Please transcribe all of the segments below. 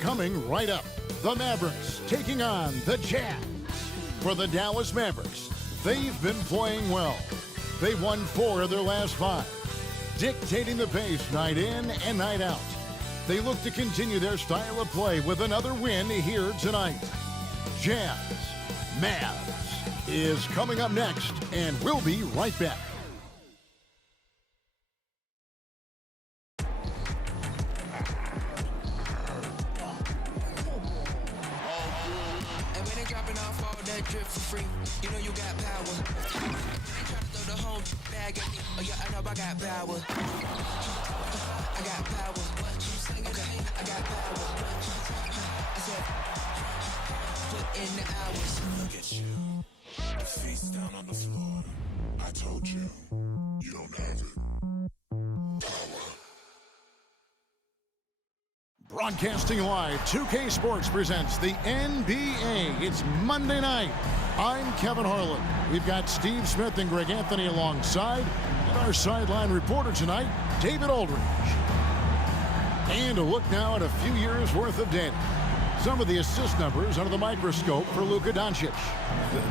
Coming right up, the Mavericks taking on the Jazz. For the Dallas Mavericks, they've been playing well. They won 4 of their last 5, dictating the pace night in and night out. They look to continue their style of play with another win here tonight. Jazz Mavs is coming up next, and we'll be right back. Drip for free, you know you got power. They try to throw the whole bag at me. Oh yeah, I know I got power. I got power. Okay, I got power. I said, put in the hours. Look at you, face down on the floor. I told you, you don't have it. Power. Broadcasting live, 2K Sports presents the NBA. It's Monday night. I'm Kevin Harlan. We've got Steve Smith and Greg Anthony alongside. And our sideline reporter tonight, David Aldridge. And a look now at a few years' worth of data. Some of the assist numbers under the microscope for Luka Doncic.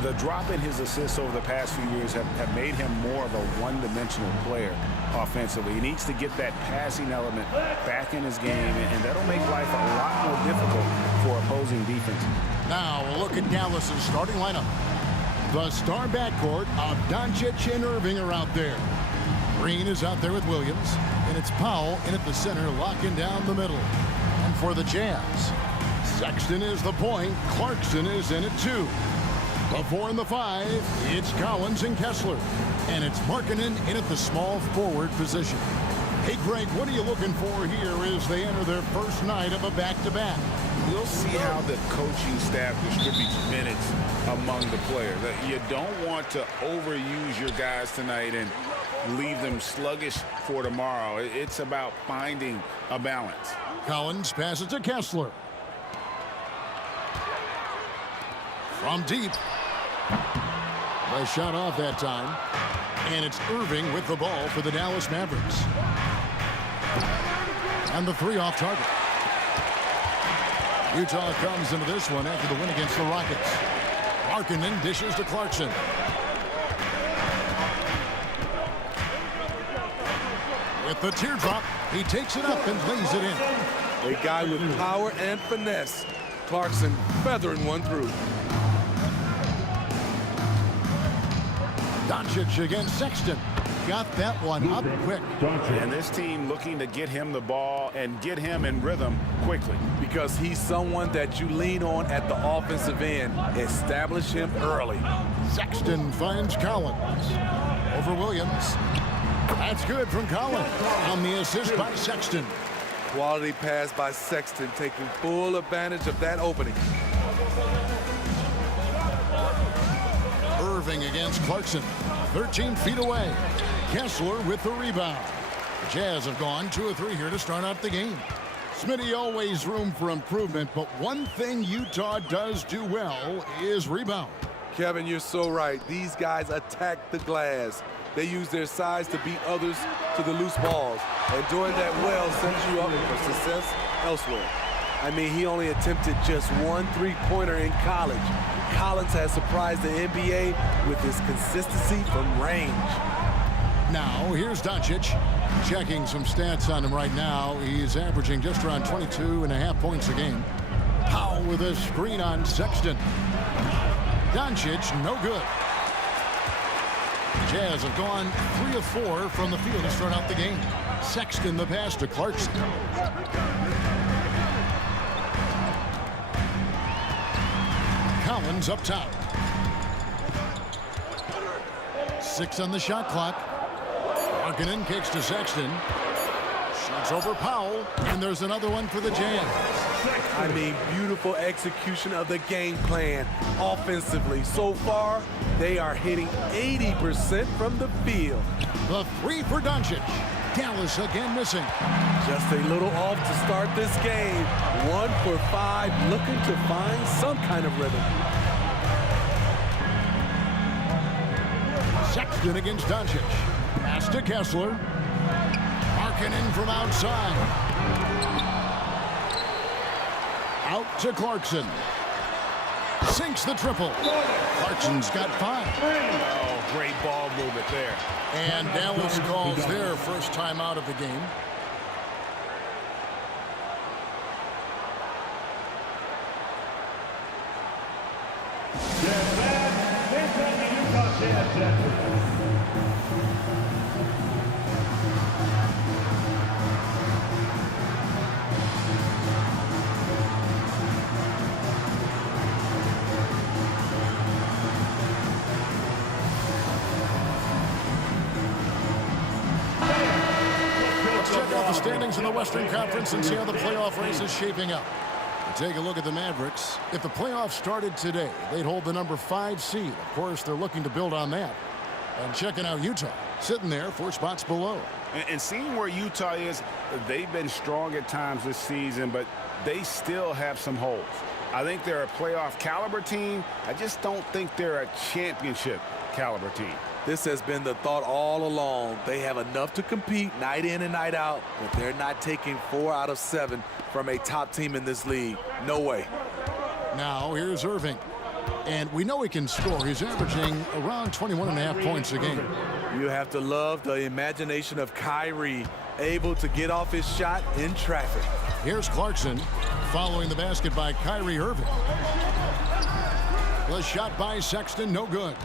The drop in his assists over the past few years have made him more of a one-dimensional player offensively. He needs to get that passing element back in his game, and that'll make life a lot more difficult for opposing defense. Now a look at Dallas's starting lineup. The star backcourt of Doncic and Irving are out there. Green is out there with Williams, and it's Powell in at the center, locking down the middle. And for the Jazz, Sexton is the point. Clarkson is in at 2. The 4 and the 5, it's Collins and Kessler. And it's Markkanen in at the small forward position. Hey, Greg, what are you looking for here as they enter their first night of a back-to-back? We'll see how the coaching staff distributes minutes among the players. You don't want to overuse your guys tonight and leave them sluggish for tomorrow. It's about finding a balance. Collins passes to Kessler. From deep. The shot off that time. And it's Irving with the ball for the Dallas Mavericks. And the 3 off target. Utah comes into this one after the win against the Rockets. Markkanen dishes to Clarkson. With the teardrop, he takes it up and lays it in. A guy with power and finesse. Clarkson feathering one through. Doncic against Sexton. Got that one up quick. And this team looking to get him the ball and get him in rhythm quickly. Because he's someone that you lean on at the offensive end. Establish him early. Sexton finds Collins. Over Williams. That's good from Collins. On the assist by Sexton. Quality pass by Sexton, taking full advantage of that opening. Irving against Clarkson. 13 feet away. Kessler with the rebound. The Jazz have gone 2 of 3 here to start out the game. Smitty, always room for improvement, but one thing Utah does do well is rebound. Kevin, you're so right. These guys attack the glass. They use their size to beat others to the loose balls. And doing that well sets you up for success elsewhere. I mean, he only attempted just 1 3-pointer in college. Collins has surprised the NBA with his consistency from range. Now, here's Doncic. Checking some stats on him right now. He's averaging just around 22.5 points a game. Powell with a screen on Sexton. Doncic, no good. The Jazz have gone 3 of 4 from the field to start out the game. Sexton the pass to Clarkson. Collins up top. 6 on the shot clock. Markkanen kicks to Sexton. Shoots over Powell, and there's another one for the Jazz. I mean, beautiful execution of the game plan offensively. So far, they are hitting 80% from the field. The 3 for Doncic. Dallas again missing. Just a little off to start this game. 1 for 5, looking to find some kind of rhythm. Sexton against Doncic. Pass to Kessler. Marking in from outside. Out to Clarkson. Sinks the triple. Clarkson's got 5. Oh, great ball movement there. And Dallas calls their first time out of the game. Let's check out the standings in the Western Conference and see how the playoff race is shaping up. Take a look at the Mavericks. If the playoffs started today, they'd hold the number 5 seed. Of course, they're looking to build on that. And checking out Utah, sitting there 4 spots below. And seeing where Utah is, they've been strong at times this season, but they still have some holes. I think they're a playoff caliber team. I just don't think they're a championship caliber team. This has been the thought all along. They have enough to compete night in and night out, but they're not taking 4 out of 7 from a top team in this league. No way. Now, here's Irving. And we know he can score. He's averaging around 21.5 points a game. You have to love the imagination of Kyrie, able to get off his shot in traffic. Here's Clarkson following the basket by Kyrie Irving. The shot by Sexton, no good.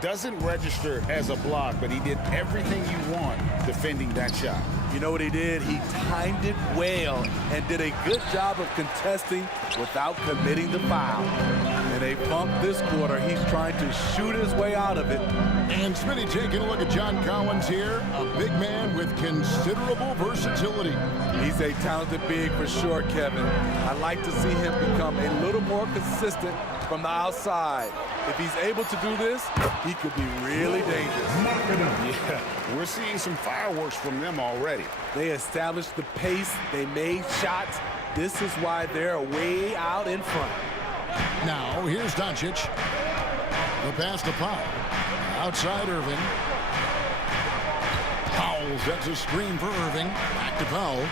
Doesn't register as a block, but he did everything you want defending that shot. You know what he did? He timed it well and did a good job of contesting without committing the foul. And a bump this quarter, he's trying to shoot his way out of it. And Smitty taking a look at John Collins here, a big man with considerable versatility. He's a talented big for sure, Kevin. I'd like to see him become a little more consistent from the outside. If he's able to do this, he could be really dangerous. Yeah, we're seeing some fireworks from them already. They established the pace. They made shots. This is why they're way out in front. Now, here's Doncic. The pass to Powell. Outside Irving. Powell sets a screen for Irving. Back to Powell.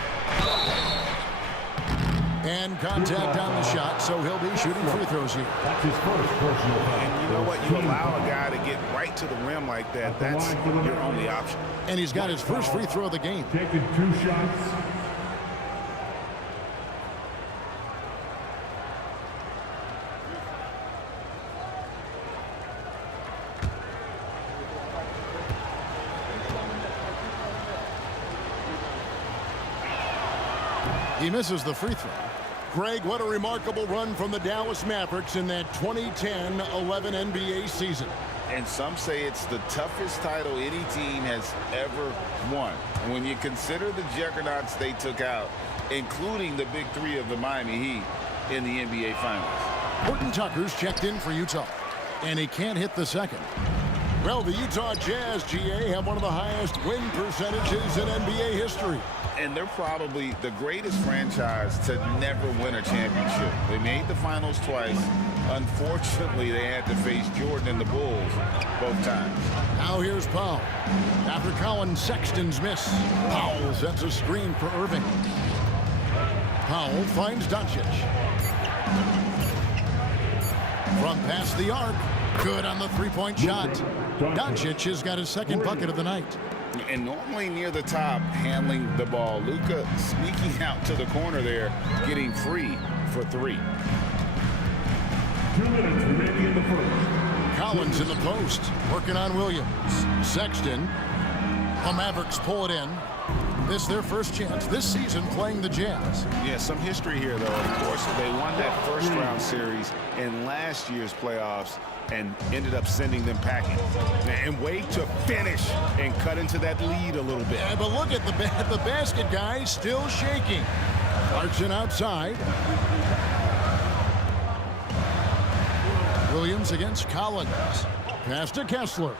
And contact on the shot, so he'll be shooting free throws here. That's his first personal foul. And you know what? You allow a guy to get right to the rim like that. That's your only option. And he's got his first free throw of the game. Taking 2 shots. He misses the free throw. Greg, what a remarkable run from the Dallas Mavericks in that 2010-11 NBA season. And some say it's the toughest title any team has ever won. And when you consider the juggernauts they took out, including the big 3 of the Miami Heat in the NBA Finals. Horton Tucker's checked in for Utah, and he can't hit the second. Well, the Utah Jazz, GA, have one of the highest win percentages in NBA history. And they're probably the greatest franchise to never win a championship. They made the finals twice. Unfortunately, they had to face Jordan and the Bulls both times. Now here's Powell. After Colin Sexton's miss, Powell sets a screen for Irving. Powell finds Doncic. From past the arc, good on the three-point shot. Doncic has got his second bucket of the night. And normally near the top, handling the ball. Luka sneaking out to the corner there, getting free for 3. 2 minutes remaining in the first. Collins in the post, working on Williams. Sexton. The Mavericks pull it in. This their first chance this season playing the Jazz. Yeah, some history here, though. Of course, they won that first-round series in last year's playoffs and ended up sending them packing. And wait to finish and cut into that lead a little bit. Yeah, but look at the basket, guys, still shaking. Clarkson outside. Williams against Collins. Pass to Kessler.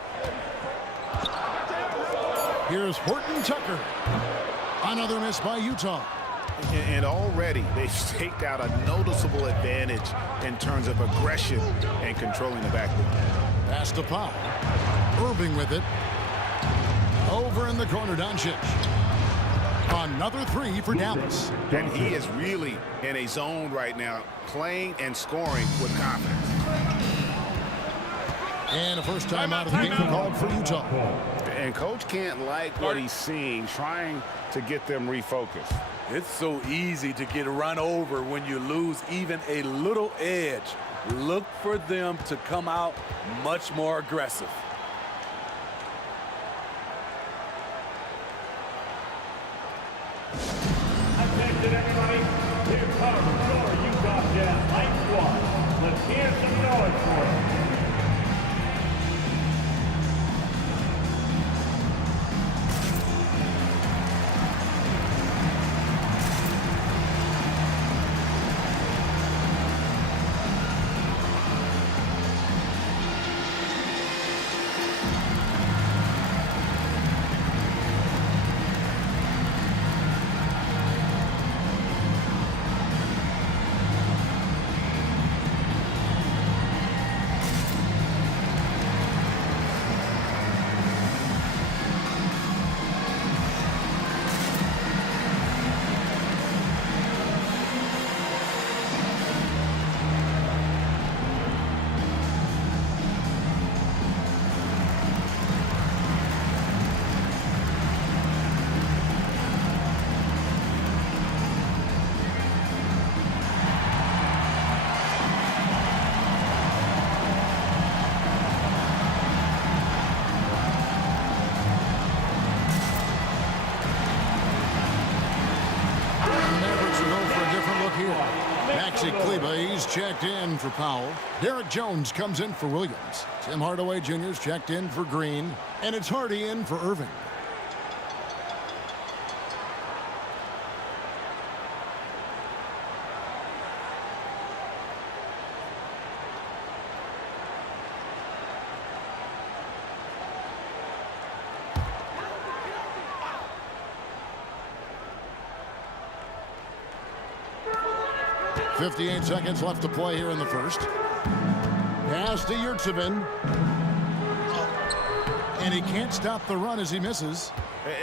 Here's Horton Tucker. Another miss by Utah. And already they've staked out a noticeable advantage in terms of aggression and controlling the backcourt. Pass to Powell. Irving with it. Over in the corner, Doncic. Another three for Dallas. And he is really in a zone right now, playing and scoring with confidence. And a first time out of the game called for Utah. And coach can't like what he's seeing, trying to get them refocused. It's so easy to get run over when you lose even a little edge. Look for them to come out much more aggressive. Attention, everybody. Here comes your Utah Jazz Light Squad. Let's hear some noise for it. He's checked in for Powell. Derek Jones comes in for Williams. Tim Hardaway Jr.'s checked in for Green. And it's Hardy in for Irving. .58 seconds left to play here in the first. Pass to Yurtsevin. And he can't stop the run as he misses.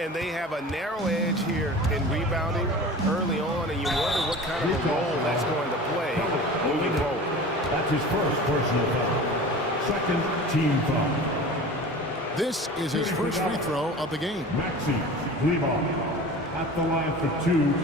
And they have a narrow edge here in rebounding early on, and you wonder what kind of a role that's going to play moving forward. That's his first personal foul. Second team foul. This is his first free throw of the game. Maxi Kleber at the line for two.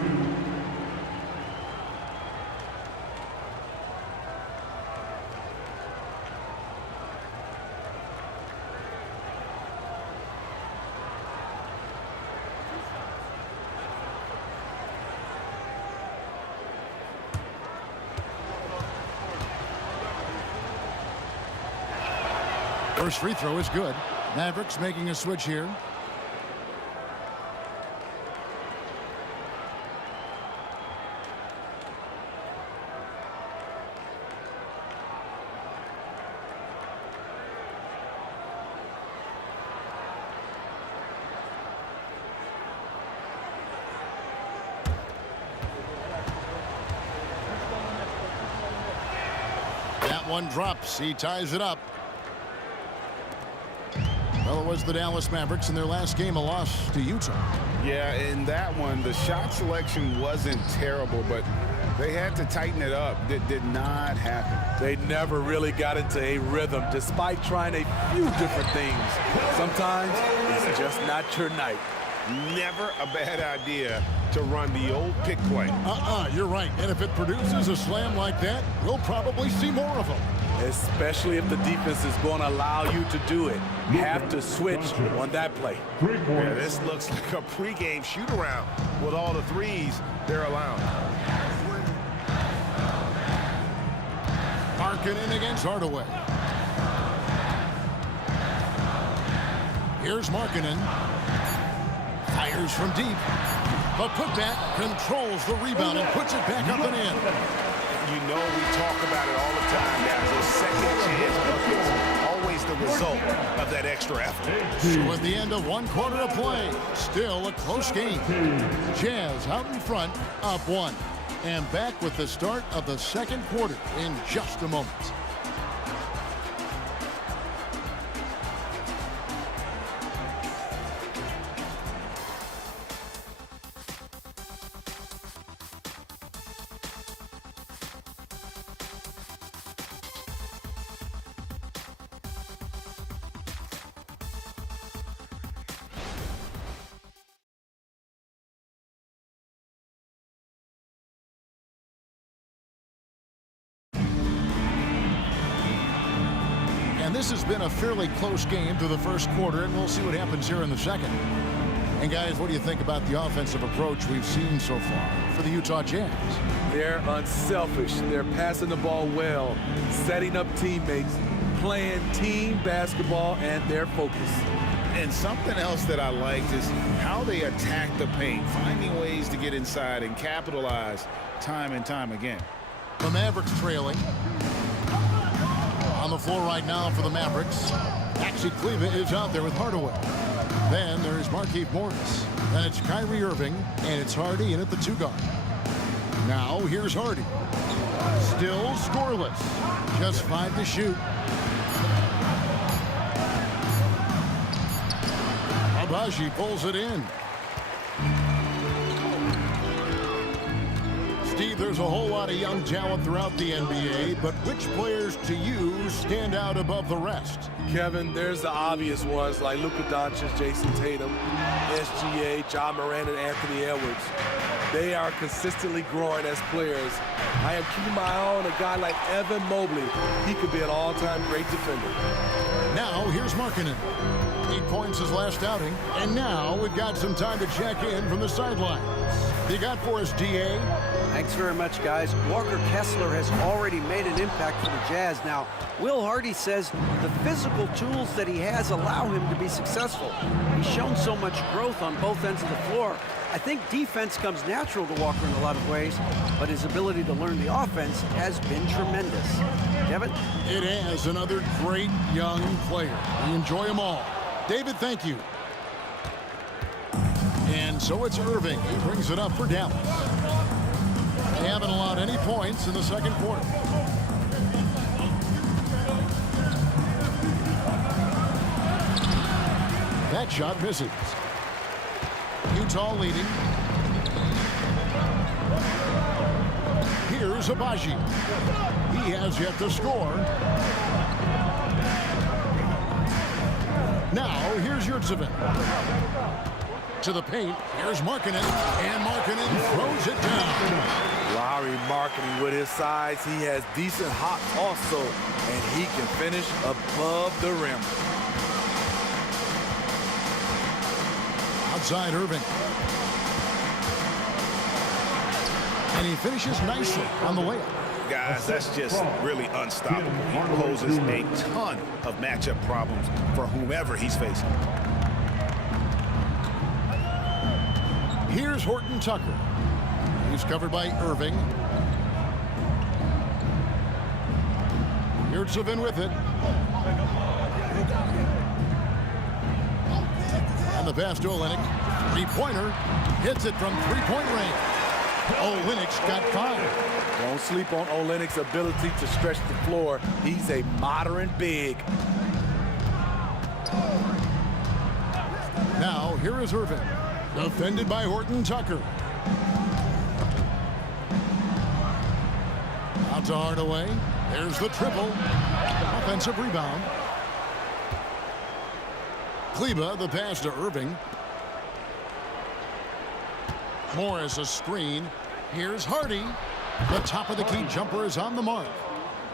First free throw is good. Mavericks making a switch here. That one drops. He ties it up. Well, it was the Dallas Mavericks in their last game, a loss to Utah. Yeah, in that one, the shot selection wasn't terrible, but they had to tighten it up. That did not happen. They never really got into a rhythm, despite trying a few different things. Sometimes it's just not your night. Never a bad idea to run the old pick play. You're right. And if it produces a slam like that, we'll probably see more of them. Especially if the defense is going to allow you to do it. Have to switch on that play. Yeah, this looks like a pregame shoot-around with all the threes they're allowing. Markkanen against Hardaway. Here's Markkanen. Fires from deep. The putback controls the rebound and puts it back up and in. You know we talk about it all the time now. Those second chance buckets, always the result of that extra effort. So at the end of one quarter of play, still a close game. Jazz out in front, up one. And back with the start of the second quarter in just a moment. this has been a fairly close game through the first quarter, and we'll see what happens here in the second. And guys, what do you think about the offensive approach we've seen so far for the Utah Jazz? They're unselfish. They're passing the ball well, setting up teammates, playing team basketball, and their focus. And something else that I liked is how they attack the paint, finding ways to get inside and capitalize time and time again. The Mavericks trailing. On the floor right now for the Mavericks. Maxi Kleber is out there with Hardaway. Then there's Markieff Morris. Then it's Kyrie Irving, and it's Hardy in at the 2 guard. Now here's Hardy. Still scoreless. Just 5 to shoot. Abaji pulls it in. Steve, there's a whole lot of young talent throughout the NBA, but which players to you stand out above the rest? Kevin, there's the obvious ones like Luka Doncic, Jason Tatum, SGA, John Moran, and Anthony Edwards. They are consistently growing as players. I am keeping my eye on a guy like Evan Mobley. He could be an all-time great defender. Now here's Markkanen. 8 points his last outing, and now we've got some time to check in from the sidelines. You got for us, DA? Thanks very much, guys. Walker Kessler has already made an impact for the Jazz. Now, Will Hardy says the physical tools that he has allow him to be successful. He's shown so much growth on both ends of the floor. I think defense comes natural to Walker in a lot of ways, but his ability to learn the offense has been tremendous. Kevin? It has another great young player. We enjoy them all. David, thank you. And so it's Irving. He brings it up for Dallas. They haven't allowed any points in the second quarter. That shot misses. Utah leading. Here's Abaji. He has yet to score. Now, here's Yurtseven. To the paint. Here's Markkanen. And Markkanen throws it down. Lauri Markkanen with his size. He has decent hops also, and he can finish above the rim. Outside Irving. And he finishes nicely on the layup. Guys, that's just really unstoppable. He poses a ton of matchup problems for whomever he's facing. Here's Horton Tucker. He's covered by Irving. Yurtseven with it. And the pass to Olynyk. Three-pointer. Hits it from three-point range. Olynyk's got 5. Don't sleep on Olynyk's ability to stretch the floor. He's a modern big. Now, here is Irving. Defended by Horton Tucker. Out to Hardaway. There's the triple. Offensive rebound. Kleber, the pass to Irving. Morris, a screen. Here's Hardy. The top of the key jumper is on the mark.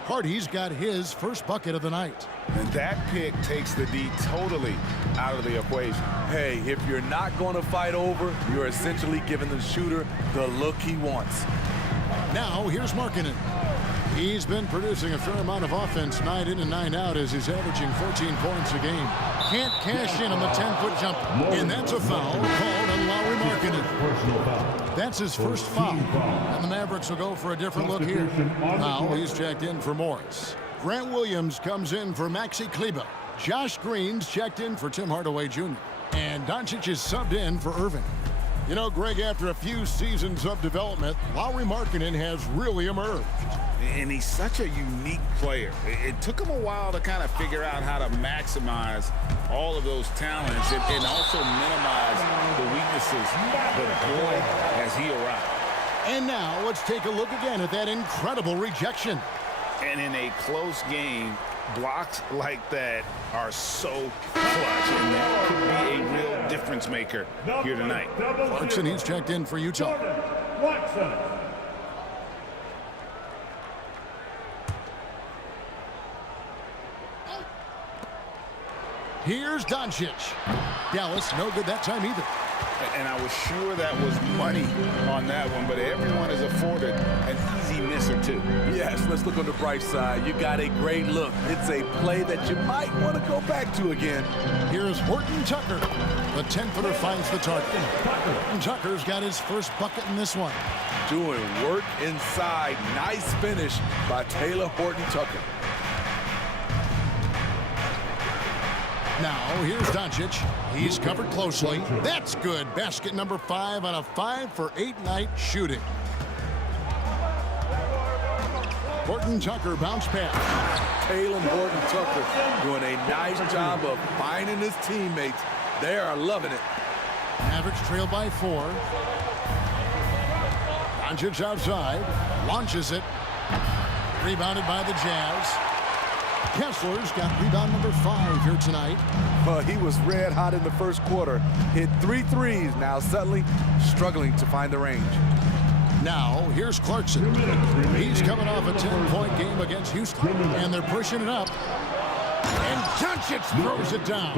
Hardy's got his first bucket of the night. And that pick takes the D totally out of the equation. Hey, if you're not going to fight over, you're essentially giving the shooter the look he wants. Now, here's Markkanen. He's been producing a fair amount of offense night in and night out as he's averaging 14 points a game. Can't cash in on the 10-foot jumper. And that's a foul called on Lauri Markkanen. That's his first foul. And the Mavericks will go for a different look here. Now he's checked in for Morris. Grant Williams comes in for Maxi Kleber. Josh Green's checked in for Tim Hardaway Jr. And Doncic is subbed in for Irving. You know, Greg, after a few seasons of development, Lauri Markkanen has really emerged. And he's such a unique player. It took him a while to kind of figure out how to maximize all of those talents and also minimize the weaknesses. But boy, has he arrived. And now let's take a look again at that incredible rejection. And in a close game, blocks like that are so clutch, and that could be a real difference maker here tonight. Clarkson, he's checked in for Utah. Here's Doncic. Dallas, no good that time either. And I was sure that was money on that one, but everyone is afforded an easy miss or two. Yes, let's look on the bright side. You got a great look. It's a play that you might want to go back to again. Here's Horton Tucker. The 10-footer finds the target. Horton Tucker's got his first bucket in this one. Doing work inside. Nice finish by Taylor Horton Tucker. Now, here's Doncic. He's covered closely. That's good. Basket number 5 on a 5-for-8 night shooting. Horton Tucker bounce pass. Taylor Horton Tucker doing a nice job of finding his teammates. They are loving it. Mavericks trail by 4. Doncic outside. Launches it. Rebounded by the Jazz. Kessler's got rebound number 5 here tonight. He was red hot in the first quarter. Hit 3 threes. Now suddenly struggling to find the range. Now, here's Clarkson. He's coming off a 10-point game against Houston. And they're pushing it up. And Doncic throws it down.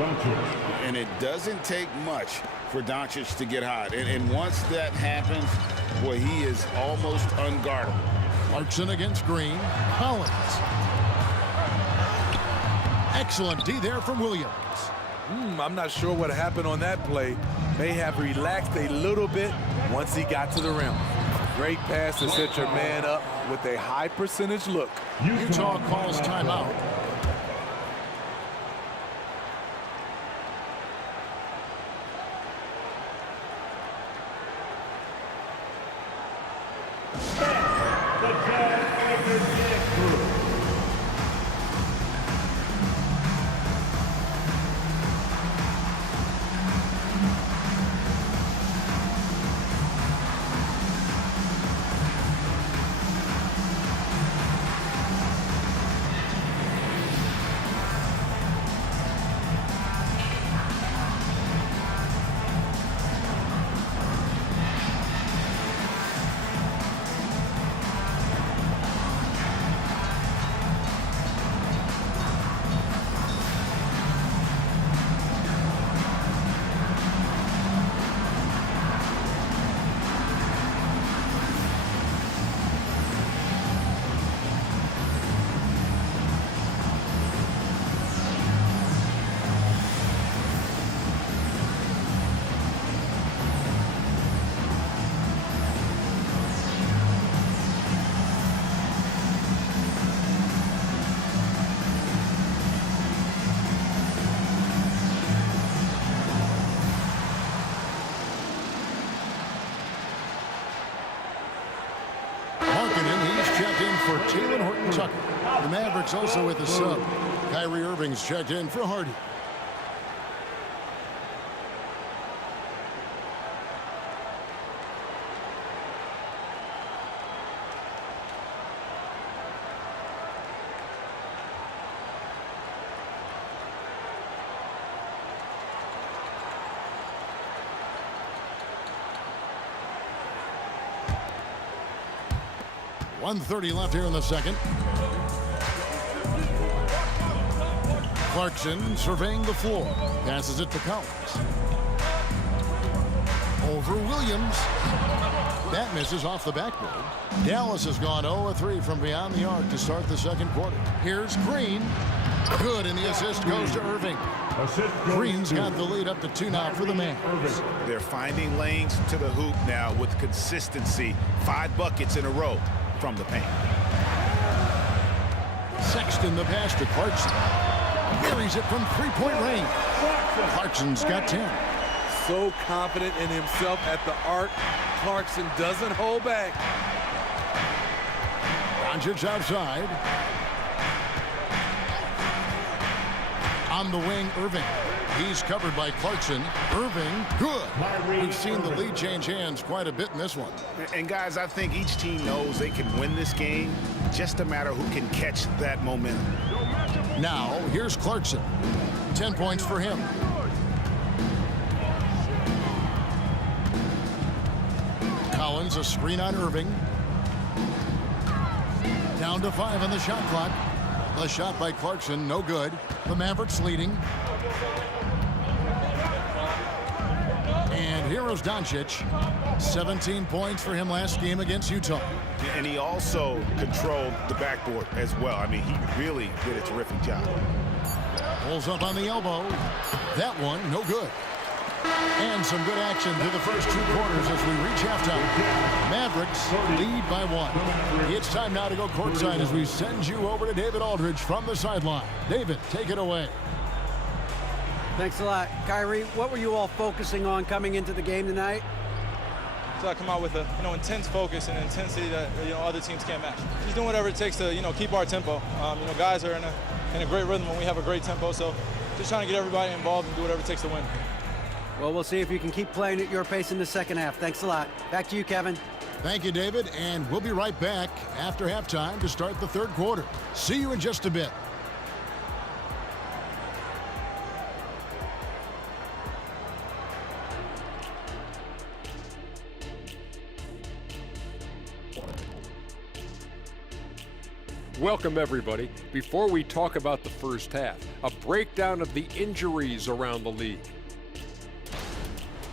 And it doesn't take much for Doncic to get hot. And once that happens, boy, he is almost unguardable. Clarkson against Green. Collins. Excellent D there from Williams. I'm not sure what happened on that play. May have relaxed a little bit once he got to the rim. Great pass to set your man up with a high percentage look. Utah calls timeout. The Jazz Lakers group. For Taylor Horton Tucker. The Mavericks also with a sub. Kyrie Irving's checked in for Hardy. .130 left here in the second. Clarkson surveying the floor. Passes it to Collins. Over Williams. That misses off the backboard. Dallas has gone 0-3 from beyond the arc to start the second quarter. Here's Green. Good, and the assist goes to Irving. Green's got the lead up to 2 now for the Mavericks. They're finding lanes to the hoop now with consistency. 5 buckets in a row from the paint. Sexton the pass to Clarkson. Carries it from 3-point range. Clarkson's got 10. So confident in himself at the arc. Clarkson doesn't hold back. Doncic outside. On the wing, Irving. He's covered by Clarkson. Irving, good. We've seen the lead change hands quite a bit in this one. And guys, I think each team knows they can win this game. Just a matter who can catch that momentum. Now, here's Clarkson. 10 points for him. Collins, a screen on Irving. Down to 5 on the shot clock. The shot by Clarkson, no good. The Mavericks leading. And here's Doncic. 17 points for him last game against Utah. And he also controlled the backboard as well. I mean, he really did a terrific job. Pulls up on the elbow. That one, no good. And some good action through the first 2 quarters as we reach halftime. Mavericks lead by 1. It's time now to go courtside as we send you over to David Aldridge from the sideline. David, take it away. Thanks a lot. Kyrie, what were you all focusing on coming into the game tonight? So I come out with a intense focus and intensity that other teams can't match. Just doing whatever it takes to keep our tempo. Guys are in a great rhythm when we have a great tempo. So just trying to get everybody involved and do whatever it takes to win. Well, we'll see if you can keep playing at your pace in the second half. Thanks a lot. Back to you, Kevin. Thank you, David. And we'll be right back after halftime to start the third quarter. See you in just a bit. Welcome, everybody. Before we talk about the first half, a breakdown of the injuries around the league.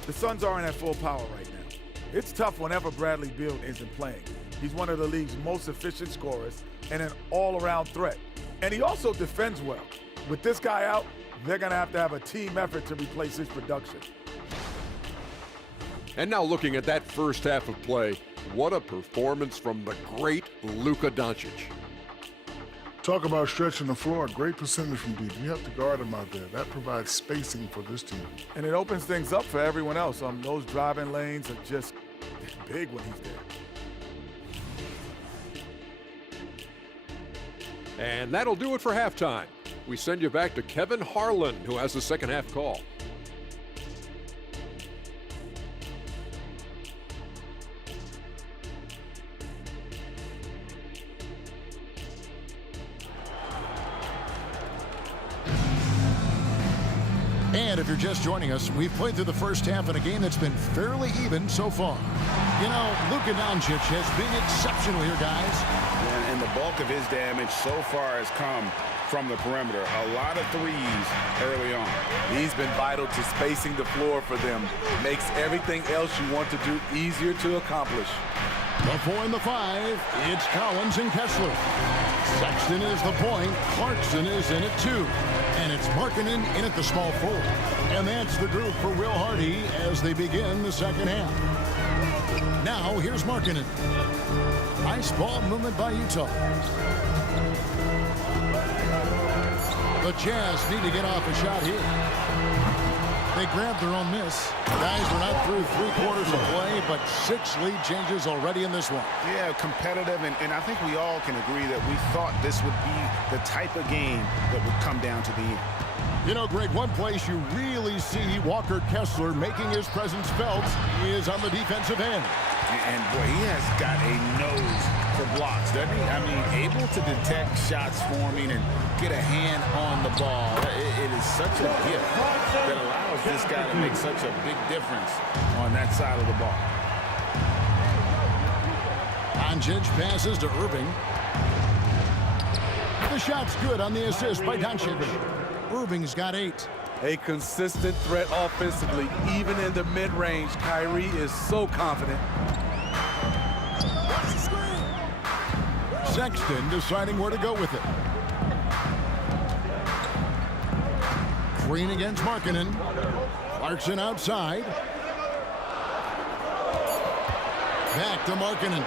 The Suns aren't at full power right now. It's tough whenever Bradley Beal isn't playing. He's one of the league's most efficient scorers and an all-around threat. And he also defends well. With this guy out, they're going to have a team effort to replace his production. And now looking at that first half of play, what a performance from the great Luka Doncic. Talk about stretching the floor. Great percentage from deep. You have to guard him out there. That provides spacing for this team. And it opens things up for everyone else. Those driving lanes are just big when he's there. And that'll do it for halftime. We send you back to Kevin Harlan, who has the second half call. And if you're just joining us, we've played through the first half in a game that's been fairly even so far. You know, Luka Doncic has been exceptional here, guys. And the bulk of his damage so far has come from the perimeter. A lot of threes early on. He's been vital to spacing the floor for them. Makes everything else you want to do easier to accomplish. The 4 and the 5, it's Collins and Kessler. Sexton is the point. Clarkson is in it too. And it's Markkanen in at the small forward. And that's the group for Will Hardy as they begin the second half. Now here's Markkanen. Nice ball movement by Utah. The Jazz need to get off a shot here. They grabbed their own miss. Guys, we're not through 3 quarters of play, but 6 lead changes already in this one. Yeah, competitive, and I think we all can agree that we thought this would be the type of game that would come down to the end. You know, Greg, one place you really see Walker Kessler making his presence felt is on the defensive end. And boy, he has got a nose for blocks, doesn't he? I mean, able to detect shots forming and get a hand on the ball. It is such a gift that allows this guy to make such a big difference on that side of the ball. Doncic passes to Irving. The shot's good on the assist by Doncic. Irving's got 8. A consistent threat offensively, even in the mid-range. Kyrie is so confident. Sexton deciding where to go with it. Green against Markkanen. Clarkson outside. Back to Markkanen.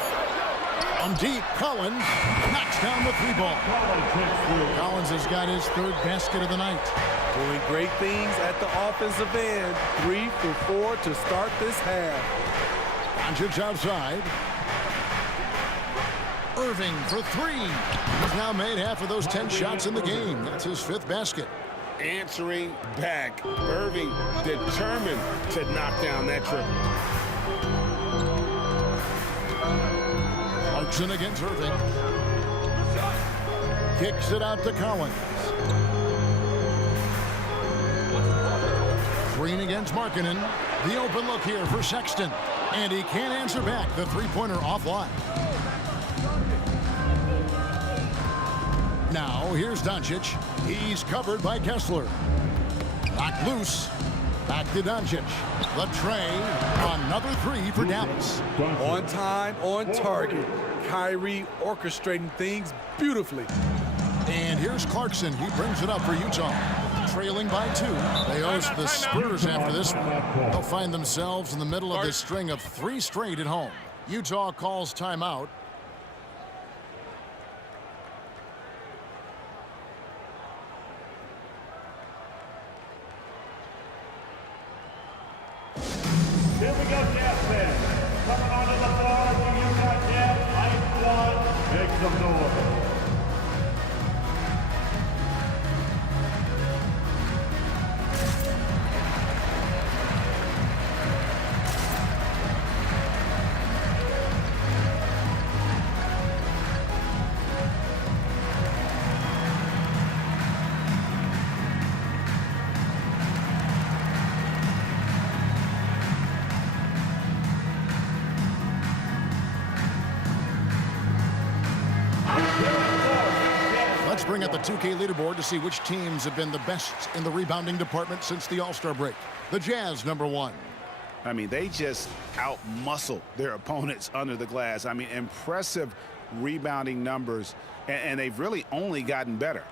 From deep, Collins knocks down the 3-ball. Collins has got his 3rd basket of the night. Doing great things at the offensive end. 3 for 4 to start this half. Doncic outside. Irving for 3. He's now made half of those 10 shots in the game. That's his 5th basket. Answering back. Irving determined to knock down that triple. Clarkson against Irving. Kicks it out to Collins. Green against Markkanen. The open look here for Sexton. And he can't answer back. The 3-pointer offline. Now here's Doncic. He's covered by Kessler. Back loose. Back to Doncic. The tray. Another three for Dallas. On time, on target. Kyrie orchestrating things beautifully. And here's Clarkson. He brings it up for Utah. Trailing by 2. They host the Spurs after this one. They'll find themselves in the middle of this string of 3 straight at home. Utah calls timeout. Here we go, Jazz fans. Coming onto the floor for Utah Jazz, Ice One. Make some noise. Let's bring up the 2K leaderboard to see which teams have been the best in the rebounding department since the All-Star break. The Jazz, number 1. I mean, they just out-muscle their opponents under the glass. I mean, impressive rebounding numbers, and they've really only gotten better.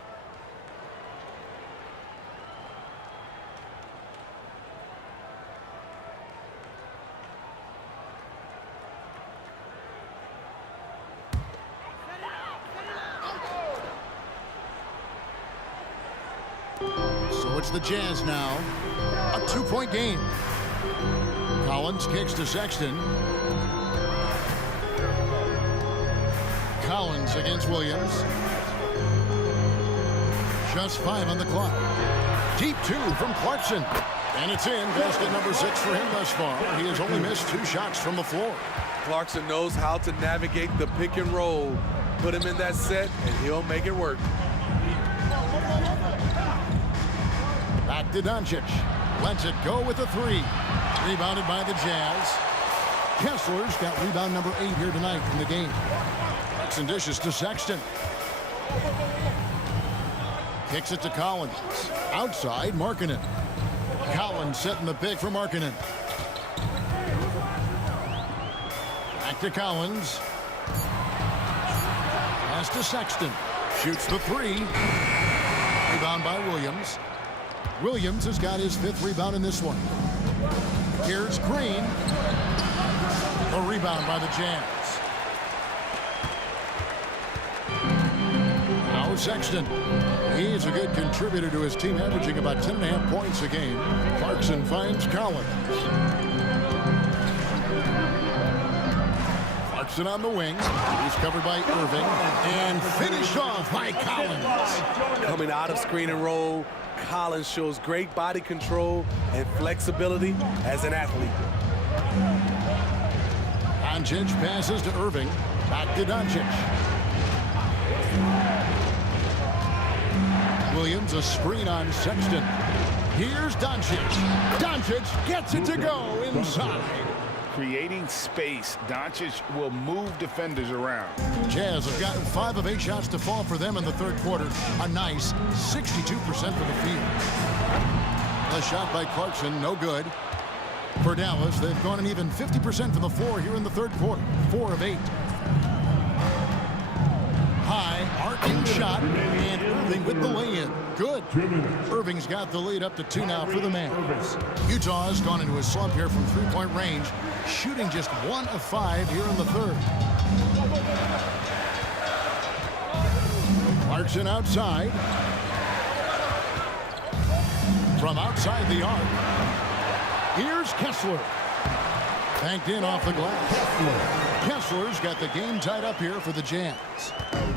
So it's the Jazz now. A 2-point game. Collins kicks to Sexton. Collins against Williams. Just 5 on the clock. Deep 2 from Clarkson. And it's in. Basket number 6 for him thus far. He has only missed 2 shots from the floor. Clarkson knows how to navigate the pick and roll. Put him in that set, and he'll make it work. Back to Doncic. Lets it go with a 3. Rebounded by the Jazz. Kessler's got rebound number 8 here tonight in the game. Clarkson dishes to Sexton. Kicks it to Collins. Outside, Markkanen. Collins setting the pick for Markkanen. Back to Collins. Pass to Sexton. Shoots the 3. Rebound by Williams. Williams has got his 5th rebound in this one. Here's Green. A rebound by the Jazz. Now Sexton. He's a good contributor to his team, averaging about 10.5 points a game. Clarkson finds Collins. Clarkson on the wing. He's covered by Irving. And finished off by Collins. Coming out of screen and roll, Collins shows great body control and flexibility as an athlete. Doncic passes to Irving. Back to Doncic. Williams, a screen on Sexton. Here's Doncic. Doncic gets it to go inside. Creating space, Doncic will move defenders around. Jazz have gotten 5 of 8 shots to fall for them in the 3rd quarter. A nice 62% for the field. A shot by Clarkson, no good. For Dallas, they've gone an even 50% from the floor here in the 3rd quarter. 4 of 8. High, arcing shot, and Irving with the lay-in. Good. Irving's got the lead up to 2 now for the Mavericks. Utah has gone into a slump here from 3-point range, shooting just 1 of 5 here in the 3rd. Clarkson outside. From outside the arc. Here's Kessler. Banked in off the glass. Kessler's got the game tied up here for the Jazz.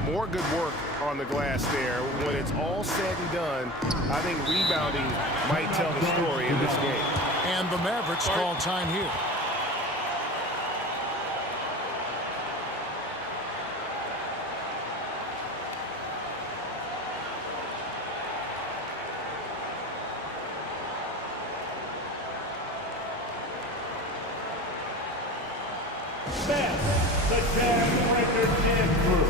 More good work on the glass there. When it's all said and done, I think rebounding might tell the story in this game. And the Mavericks call time here. That's the Jazz Breakers dance group.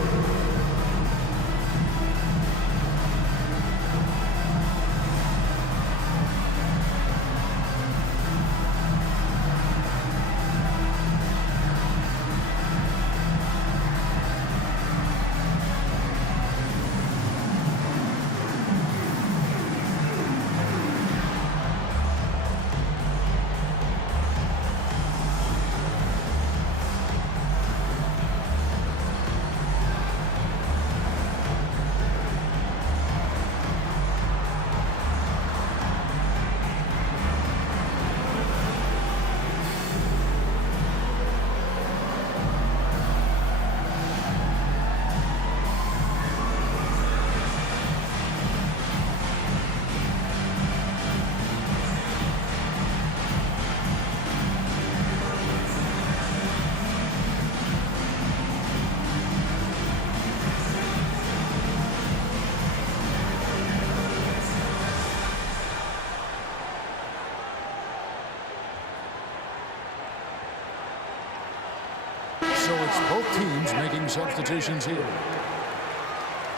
So it's both teams making substitutions here.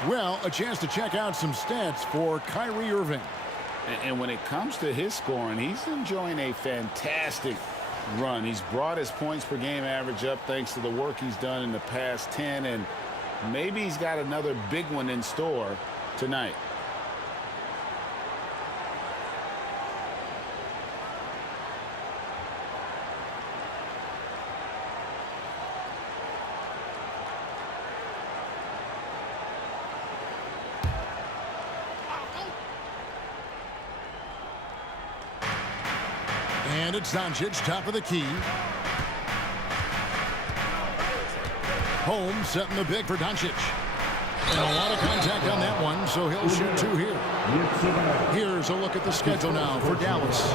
Well, a chance to check out some stats for Kyrie Irving. And when it comes to his scoring, he's enjoying a fantastic run. He's brought his points per game average up thanks to the work he's done in the past 10, and maybe he's got another big one in store tonight. And it's Doncic, top of the key. Holmes setting the pick for Doncic. And a lot of contact on that one, so he'll shoot two here. Here's a look at the schedule now for Dallas.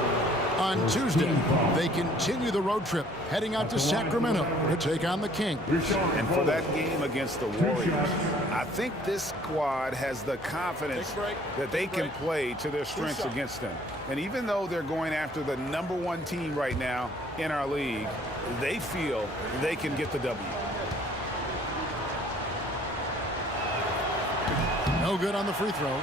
On Tuesday, they continue the road trip, heading out to Sacramento to take on the Kings. And for that game against the Warriors, I think this squad has the confidence that they can play to their strengths against them. And even though they're going after the #1 team right now in our league, they feel they can get the W. No good on the free throw.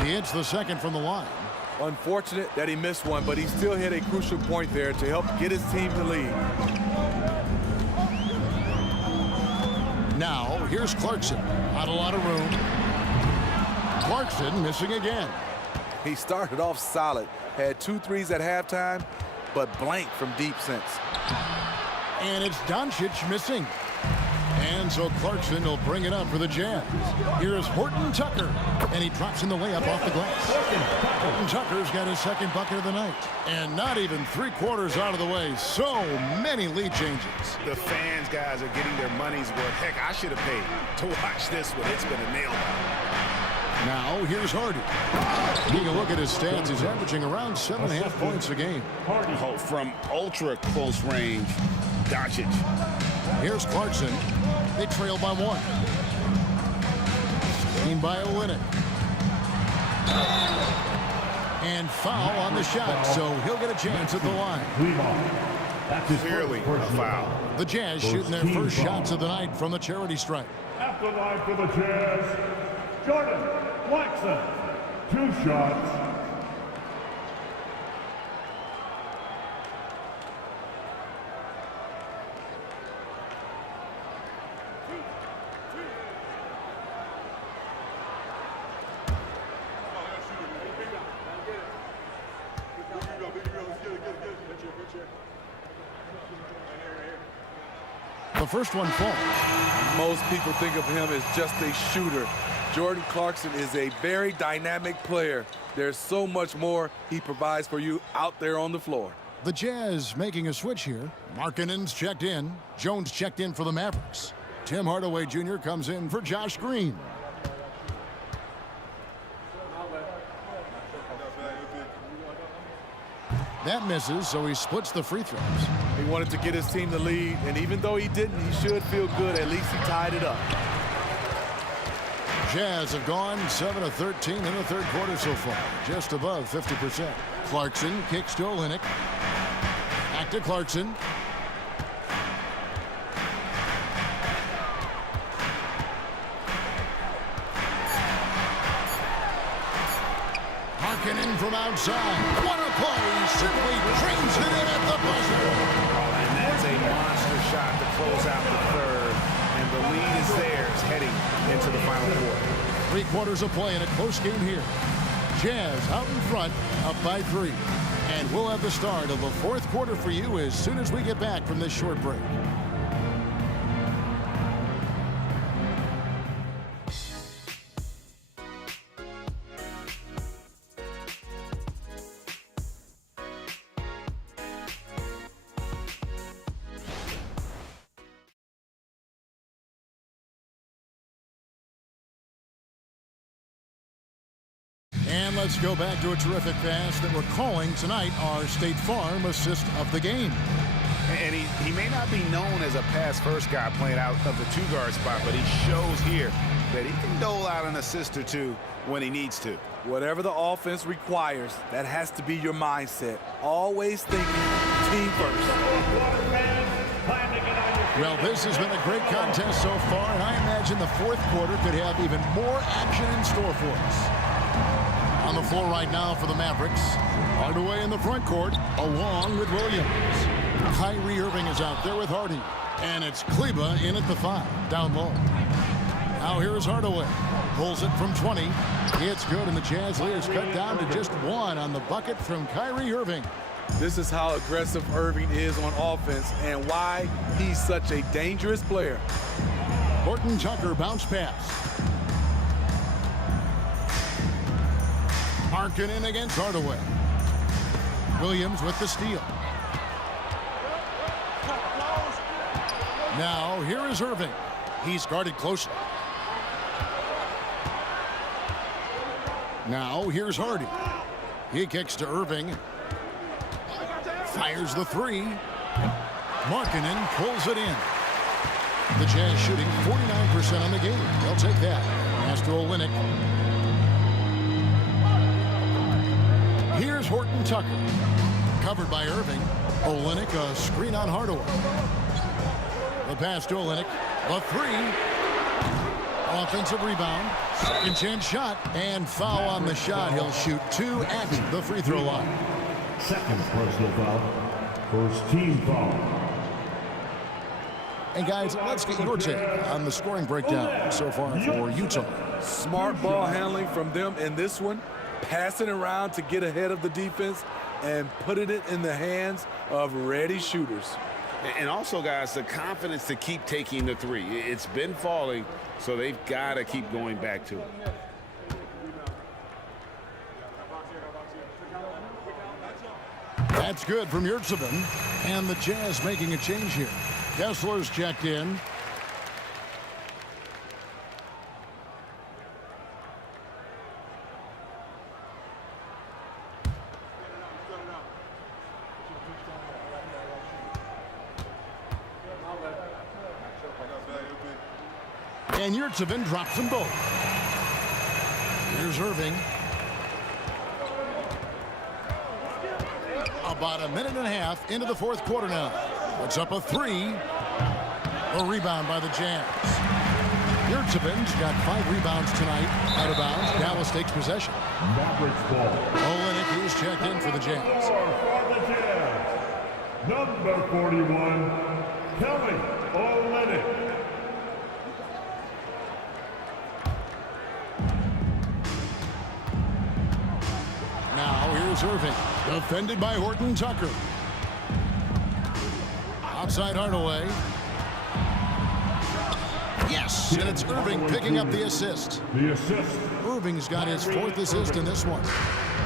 He hits the second from the line. Unfortunate that he missed one, but he still hit a crucial point there to help get his team to lead. Now, here's Clarkson. Not a lot of room. Clarkson missing again. He started off solid, had 2 threes at halftime, but blank from deep since. And it's Doncic missing. And so Clarkson will bring it up for the Jazz. Here's Horton Tucker, and he drops in the layup off the glass. Horton Tucker's got his second bucket of the night. And not even 3/4 out of the way. So many lead changes. The fans, guys, are getting their money's worth. Heck, I should have paid to watch this one. It's been a nail biter. Now, here's Hardy. Taking a look at his stats, he's averaging around 7.5 points a game. Oh, from ultra close range, Doncic. Here's Clarkson. They trail by 1. Screen by Olynyk. And foul on the shot, so he'll get a chance at the line. Clearly a foul. The Jazz shooting their first shots of the night from the charity stripe. At the line for the Jazz, Jordan Clarkson. 2 shots. The first one falls. Most people think of him as just a shooter. Jordan Clarkson is a very dynamic player. There's so much more he provides for you out there on the floor. The Jazz making a switch here. Markkanen's checked in. Jones checked in for the Mavericks. Tim Hardaway Jr. comes in for Josh Green. That misses, so he splits the free throws. He wanted to get his team the lead, and even though he didn't, he should feel good. At least he tied it up. Jazz have gone 7 of 13 in the third quarter so far, just above 50%. Clarkson kicks to Olynyk. Back to Clarkson. Markkanen from outside. What a play! Simply trains it in at the buzzer. And that's a monster shot to close out the third. And the lead is theirs heading into the final quarter. 3 quarters of play in a close game here. Jazz out in front, up by 3. And we'll have the start of the fourth quarter for you as soon as we get back from this short break. And let's go back to a terrific pass that we're calling tonight our State Farm assist of the game. And he may not be known as a pass-first guy playing out of the two-guard spot, but he shows here that he can dole out an assist or two when he needs to. Whatever the offense requires, that has to be your mindset. Always thinking team first. Well, this has been a great contest so far, and I imagine the fourth quarter could have even more action in store for us. On the floor right now for the Mavericks, Hardaway in the front court, along with Williams. Kyrie Irving is out there with Hardy, and it's Kleba in at the 5, down low. Now here's Hardaway. Pulls it from 20. It's good, and the Jazz lead is cut down to just 1 on the bucket from Kyrie Irving. This is how aggressive Irving is on offense and why he's such a dangerous player. Horton Tucker bounce pass. Harkin in against Hardaway. Williams with the steal. Now here is Irving. He's guarded closely. Now here's Hardy. He kicks to Irving. Fires the 3. Markkanen pulls it in. The Jazz shooting 49% on the game. They'll take that. Pass to Olynyk. Here's Horton Tucker. Covered by Irving. Olynyk, a screen on Hardaway. The pass to Olynyk. The 3. Offensive rebound. Second chance shot. And foul on the shot. He'll shoot 2 at the free throw line. Second personal foul. First team foul. And guys, let's get your take on the scoring breakdown so far for Utah. Smart ball handling from them in this one. Passing around to get ahead of the defense and putting it in the hands of ready shooters. And also, guys, the confidence to keep taking the 3. It's been falling, so they've got to keep going back to it. That's good from Yurtseven. And the Jazz making a change here. Kessler's checked in. And Yurtseven drops them both. Here's Irving. About a minute and a half into the fourth quarter now. Puts up a 3. A rebound by the Jazz. Yurtseven's got 5 rebounds tonight. Out of bounds. Dallas takes possession. Mavericks ball. Olynyk is checked in for the Jazz. For the Jazz, number 41, Kelly Olynyk. Now here's Irving. Defended by Horton Tucker. Outside Hardaway. Yes, and it's Irving picking up the assist. The assist. Irving's got his 4th assist in this one.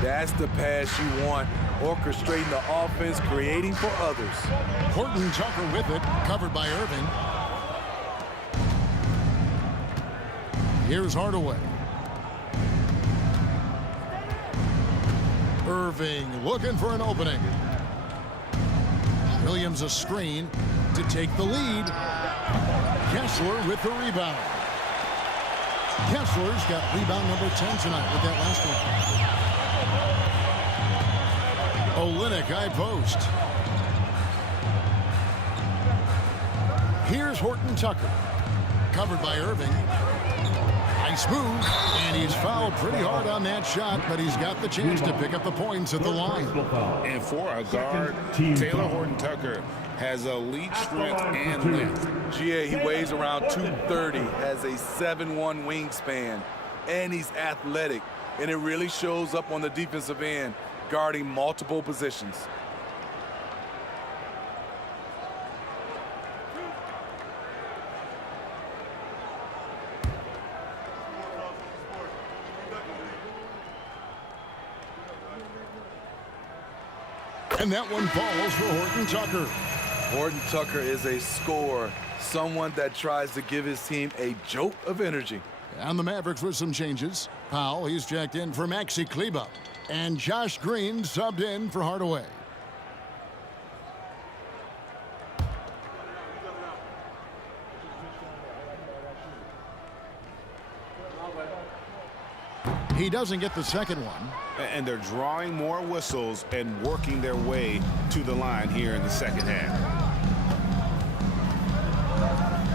That's the pass you want. Orchestrating the offense, creating for others. Horton Tucker with it, covered by Irving. Here's Hardaway. Irving looking for an opening. Williams a screen to take the lead. Kessler with the rebound. Kessler's got rebound number 10 tonight with that last one. Olynyk high post. Here's Horton Tucker. Covered by Irving. Nice move. And he's fouled pretty hard on that shot, but he's got the chance to pick up the points at the line. And for a guard, Taylor Horton Tucker has elite strength and length. GA, he weighs around 230, has a 7'1" wingspan, and he's athletic. And it really shows up on the defensive end, guarding multiple positions. And that one falls for Horton Tucker. Horton Tucker is a scorer, someone that tries to give his team a jolt of energy. And the Mavericks with some changes. Powell, he's checked in for Maxi Kleba. And Josh Green subbed in for Hardaway. He doesn't get the second one. And they're drawing more whistles and working their way to the line here in the second half.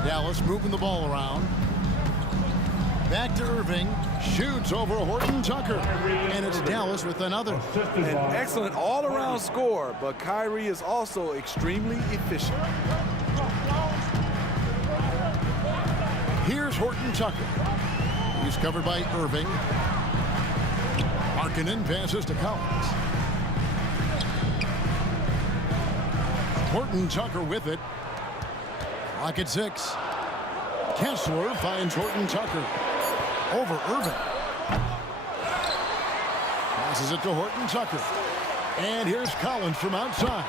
Dallas moving the ball around. Back to Irving. Shoots over Horton Tucker. And it's Dallas with another. An excellent all-around score, but Kyrie is also extremely efficient. Here's Horton Tucker. He's covered by Irving. Markkanen passes to Collins. Horton Tucker with it. Clock at 6. Kessler finds Horton Tucker. Over Irving. Passes it to Horton Tucker. And here's Collins from outside.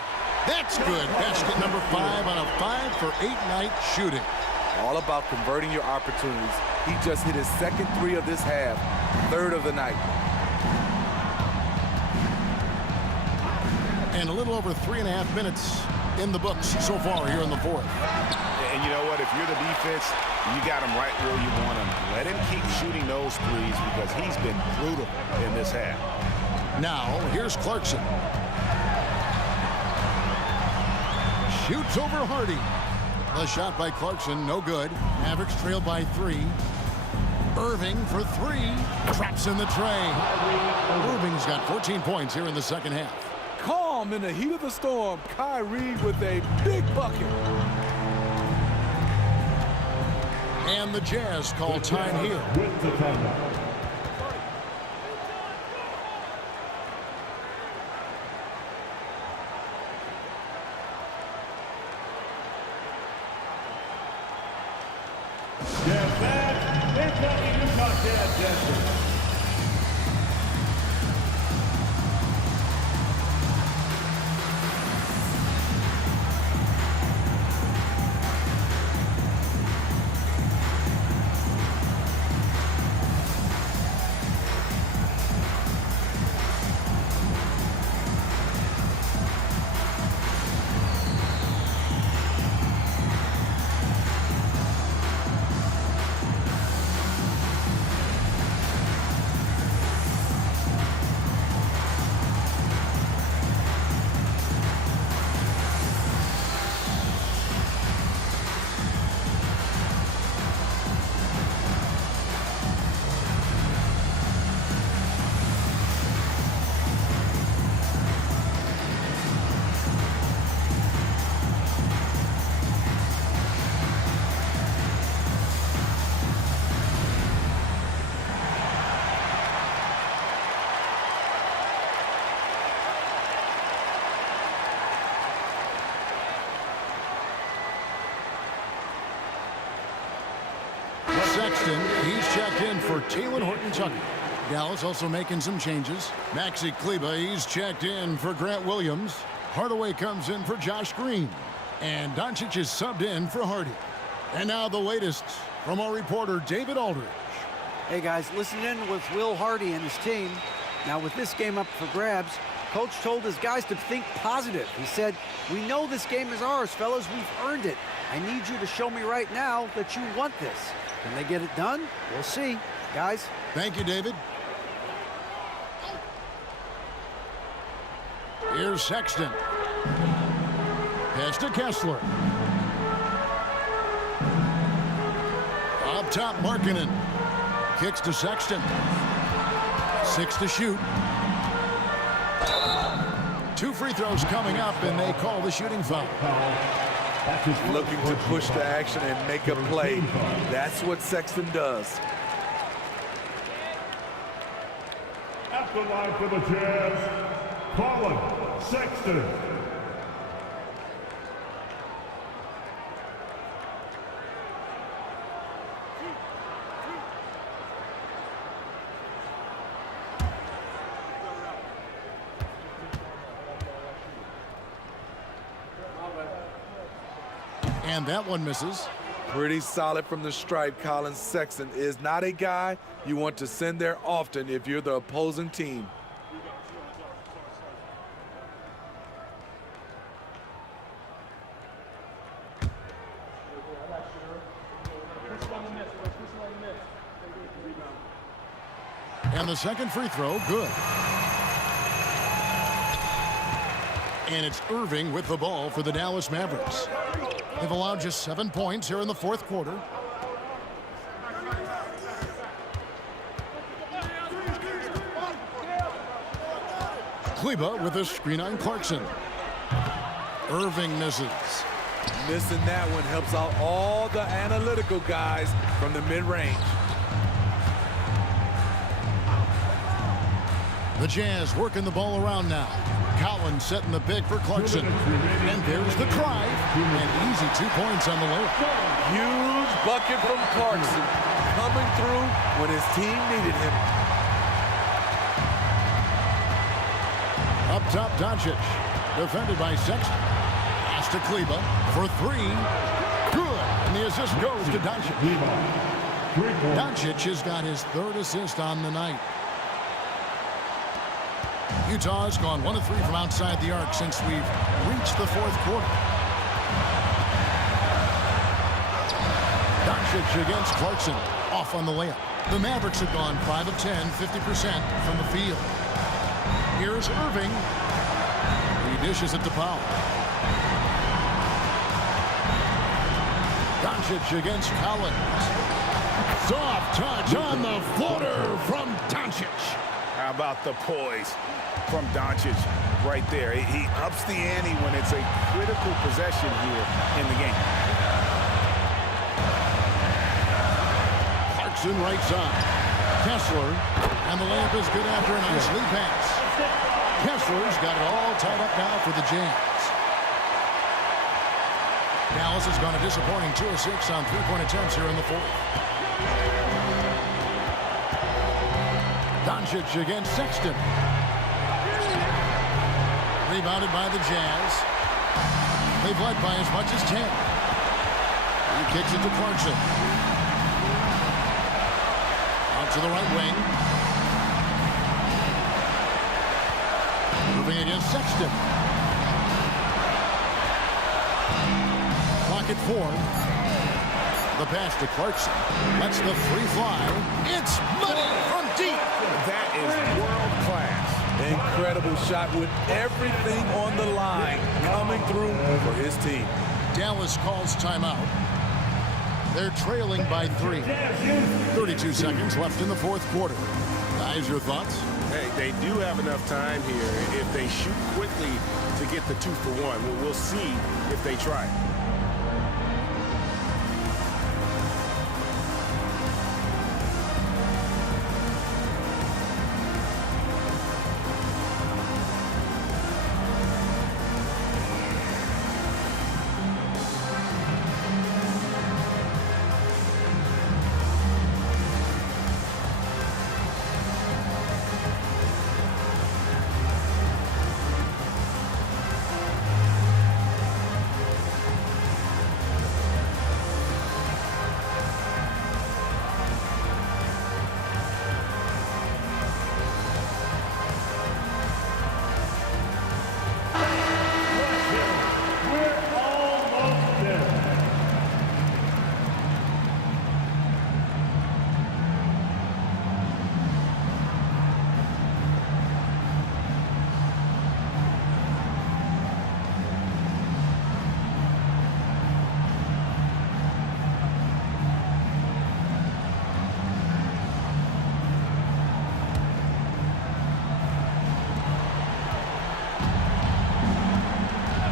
That's good. Basket number 5 on a 5-for-8 night shooting. All about converting your opportunities. He just hit his second 3 of this half, 3rd of the night. And a little over 3.5 minutes in the books so far here in the 4th. And you know what? If you're the defense, you got him right where you want him. Let him keep shooting those threes because he's been brutal in this half. Now, here's Clarkson. Shoots over Hardy. The shot by Clarkson, no good. Mavericks trail by 3. Irving for 3. Traps in the tray. Irving's got 14 points here in the second half. Calm in the heat of the storm. Kyrie with a big bucket. And the Jazz call time here. With the timeout. Jazz fans, they're talking Utah Jazz dancers. Sexton, he's checked in for Taylor Horton Tucker. Dallas also making some changes. Maxi Kleba, he's checked in for Grant Williams. Hardaway comes in for Josh Green. And Doncic is subbed in for Hardy. And now the latest from our reporter, David Aldridge. Hey guys, listen in with Will Hardy and his team. Now with this game up for grabs, Coach told his guys to think positive. He said, "We know this game is ours, fellas. We've earned it. I need you to show me right now that you want this." Can they get it done? We'll see. Guys. Thank you, David. Here's Sexton. Pass to Kessler. Up top, Markkanen. Kicks to Sexton. 6 to shoot. 2 free throws coming up, and they call the shooting foul. Looking to push the action and make a play. That's what Sexton does. At the line for the Jazz, Colin Sexton. And that one misses. Pretty solid from the stripe. Colin Sexton is not a guy you want to send there often if you're the opposing team. And the second free throw, good. And it's Irving with the ball for the Dallas Mavericks. They've allowed just 7 points here in the fourth quarter. Kleba with a screen on Clarkson. Irving misses. Missing that one helps out all the analytical guys from the mid-range. The Jazz working the ball around now. Collins setting the big for Clarkson. And there's the drive. And easy 2 points on the layup. Huge bucket from Clarkson, coming through when his team needed him. Up top, Doncic. Defended by Sexton. Pass to Kleba for 3. Good. And the assist goes to Doncic. Doncic has got his 3rd assist on the night. Utah has gone 1 of 3 from outside the arc since we've reached the fourth quarter. Doncic against Clarkson. Off on the layup. The Mavericks have gone 5 of 10, 50% from the field. Here's Irving. He dishes it to Powell. Doncic against Collins. Soft touch on the floater from Doncic. How about the poise from Doncic right there? He ups the ante when it's a critical possession here in the game. Clarkson right side. Kessler. And the layup is good after a nice lead pass. Kessler's got it all tied up now for the Jazz. Dallas has gone a disappointing 2 of 6 on 3-point attempts here in the fourth. Doncic against Sexton. Rebounded by the Jazz. They've led by as much as 10. He kicks it to Clarkson. Out to the right wing. Moving against Sexton. Clock at 4. The pass to Clarkson. Lets the free fly. It's money from deep. That is world class. Incredible shot with everything on the line coming through for his team. Dallas calls timeout. They're trailing by 3. 32 seconds left in the fourth quarter. Guys, your thoughts? Hey, they do have enough time here if they shoot quickly to get the 2 for 1. We'll see if they try it.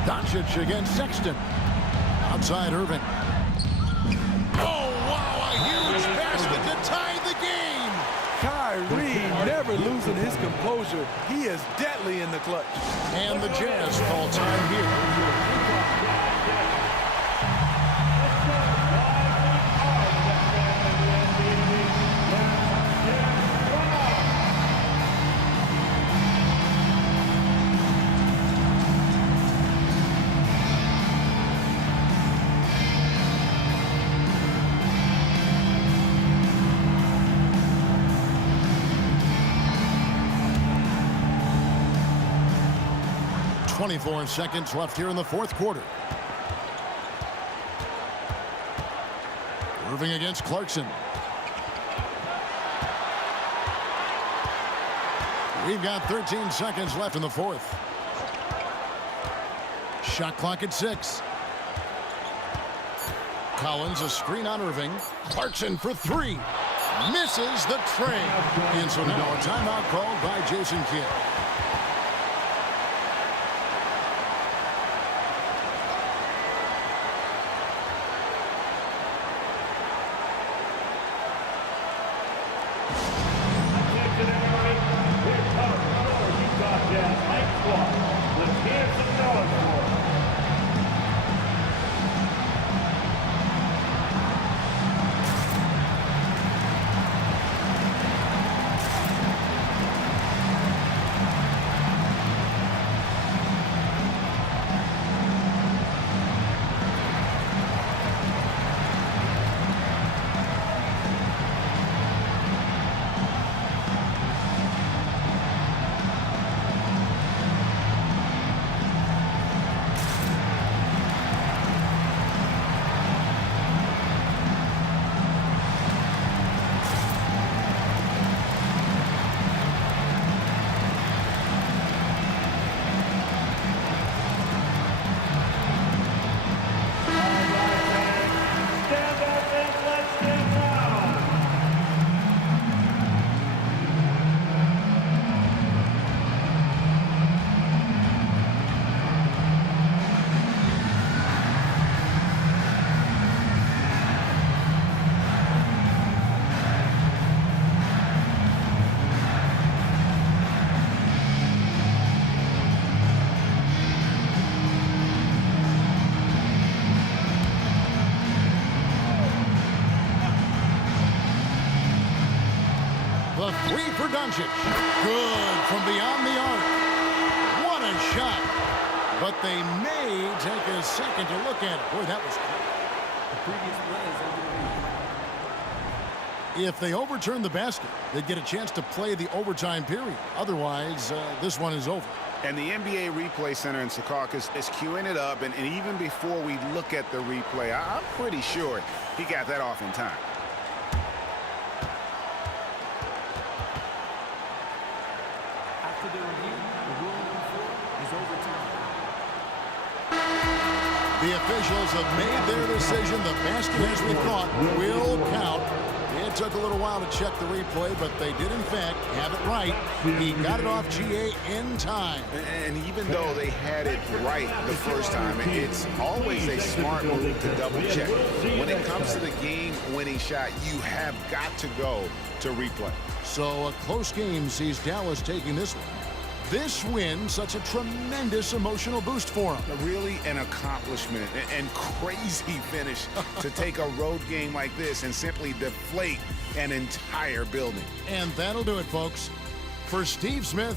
Doncic against Sexton. Outside Irving. Oh, wow, a huge basket to tie the game. Kyrie never losing his composure. He is deadly in the clutch. And the Jazz call time here. 24 seconds left here in the fourth quarter. Irving against Clarkson. We've got 13 seconds left in the fourth. Shot clock at 6. Collins, a screen on Irving. Clarkson for 3. Misses the tray. And so now a timeout called by Jason Kidd. Attention everybody, here comes your Utah Jazz Night Squad. Let's hear some noise for them. Stand up and let's get loud. The 3 for Doncic. Good from beyond the arc. What a shot. But they may take a second to look at it. Boy, that was cool. If they overturn the basket, they'd get a chance to play the overtime period. Otherwise, this one is over. And the NBA Replay Center in Secaucus is queuing it up. And even before we look at the replay, I'm pretty sure he got that off in time. After the review, the ruling on the floor is overturned. The officials have made their decision. The basket, as we thought, will count. It took a little while to check the replay, but they did, in fact, have it right. He got it off GA in time. And even though they had it right the first time, it's always a smart move to double check. When it comes to the game-winning shot, you have got to go to replay. So a close game sees Dallas taking this one. This win, such a tremendous emotional boost for him. Really an accomplishment and crazy finish to take a road game like this and simply deflate an entire building. And that'll do it, folks. For Steve Smith,